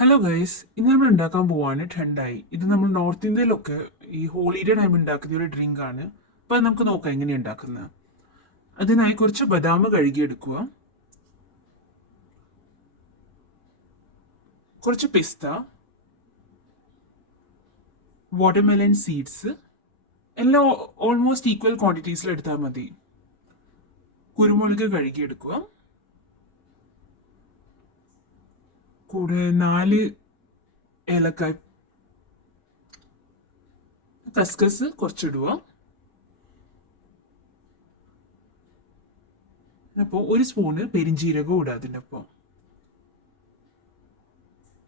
Hello guys, ഇന്ന് നമ്മൾ ഉണ്ടാക്കാൻ പോവാണ് ഠണ്ടായി. ഇത് നമ്മൾ നോർത്ത് ഇന്ത്യയിലൊക്കെ ഈ ഹോളിഡേ ടൈം ഉണ്ടാക്കുന്ന ഒരു ഡ്രിങ്ക് ആണ്. അപ്പൊ അത് നമുക്ക് നോക്കാം എങ്ങനെയാണ് ഉണ്ടാക്കുന്നത്. അതിനായി കുറച്ച് ബദാം കഴുകിയെടുക്കുക, കുറച്ച് പിസ്ത, വാട്ടർമെലൺ സീഡ്സ് എല്ലാം ഓൾമോസ്റ്റ് ഈക്വൽ ക്വാണ്ടിറ്റീസിൽ എടുത്താൽ മതി. കുരുമുളക് കഴുകിയെടുക്കുക, കൂടെ 4 ഏലക്കായ്, കസ്കസ് കുറച്ചിടുക. അപ്പോൾ 1 സ്പൂണ് പെരിഞ്ജീരകം ഇടുക അതിൻ്റെ ഒപ്പം.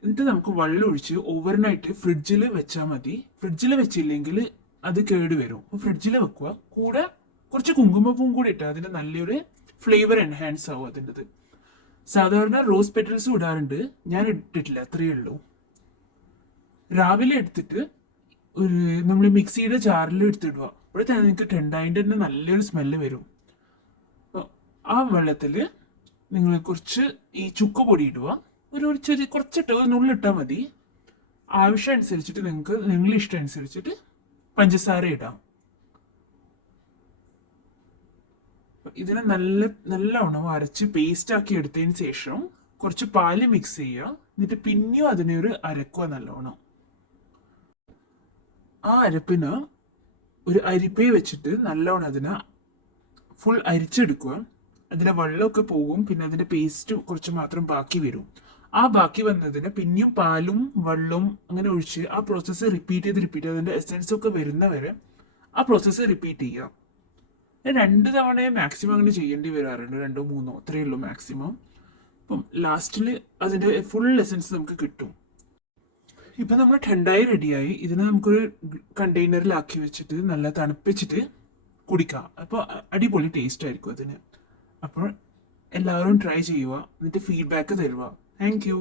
എന്നിട്ട് നമുക്ക് വെള്ളം ഒഴിച്ച് ഓവർനൈറ്റ് ഫ്രിഡ്ജിൽ വെച്ചാൽ മതി. ഫ്രിഡ്ജിൽ വെച്ചില്ലെങ്കിൽ അത് കേട് വരും. അപ്പോൾ ഫ്രിഡ്ജിൽ വെക്കുക. കൂടെ കുറച്ച് കുങ്കുമപ്പൂവും കൂടി ഇട്ടാൽ അതിൻ്റെ നല്ലൊരു ഫ്ലേവർ എൻഹാൻസ് ആവും അതിൻ്റെത്. സാധാരണ റോസ് പെറ്റൽസും ഇടാറുണ്ട്, ഞാൻ ഇട്ടിട്ടില്ല, അത്രയേ ഉള്ളൂ. രാവിലെ എടുത്തിട്ട് നമ്മൾ മിക്സിയുടെ ജാറിൽ എടുത്തിടുക. അപ്പോഴത്തെ നിങ്ങൾക്ക് ടെണ്ടായിൻ്റെ തന്നെ നല്ലൊരു സ്മെല്ല് വരും. ആ വെള്ളത്തിൽ നിങ്ങൾ കുറച്ച് ഈ ചുക്ക് പൊടി ഇടുക. ഒരു ചെറിയ കുറച്ചിട്ട് ഒരു നുള്ളിട്ടാൽ മതി. ആവശ്യം അനുസരിച്ചിട്ട് നിങ്ങളുടെ ഇഷ്ടം അനുസരിച്ചിട്ട് പഞ്ചസാര ഇടാം. ഇതിനെ നല്ലവണ്ണം അരച്ച് പേസ്റ്റ് ആക്കി എടുത്തതിന് ശേഷം കുറച്ച് പാല് മിക്സ് ചെയ്യുക. എന്നിട്ട് പിന്നെയും അതിനെ അരക്കുക നല്ലവണ്ണം. ആ അരപ്പിന് ഒരു അരിപ്പയെ വെച്ചിട്ട് നല്ലവണ്ണം അതിനെ ഫുൾ അരിച്ചെടുക്കുക. അതിൻ്റെ വെള്ളമൊക്കെ പോകും, പിന്നെ അതിൻ്റെ പേസ്റ്റ് കുറച്ച് മാത്രം ബാക്കി വരും. ആ ബാക്കി വന്നതിന് പിന്നെയും പാലും വെള്ളവും അങ്ങനെ ഒഴിച്ച് ആ പ്രോസസ്സ് റിപ്പീറ്റ് ചെയ്ത് അതിൻ്റെ എസെൻസ് ഒക്കെ വരുന്നവരെ ആ പ്രോസസ്സ് റിപ്പീറ്റ് ചെയ്യുക. 2 തവണ മാക്സിമം അങ്ങനെ ചെയ്യേണ്ടി വരാറുണ്ട്, 2 3 അത്രയേ ഉള്ളൂ മാക്സിമം. അപ്പം ലാസ്റ്റിൽ അതിൻ്റെ ഫുൾ എസൻസ് നമുക്ക് കിട്ടും. ഇപ്പം നമ്മൾ ഠണ്ടായി റെഡിയായി. ഇതിനെ നമുക്കൊരു കണ്ടെയ്നറിലാക്കി വെച്ചിട്ട് നല്ല തണുപ്പിച്ചിട്ട് കുടിക്കാം. അപ്പോൾ അടിപൊളി ടേസ്റ്റ് ആയിരിക്കും അതിന്. അപ്പോൾ എല്ലാവരും ട്രൈ ചെയ്യുക, എന്നിട്ട് ഫീഡ്ബാക്ക് തരുക. Thank you.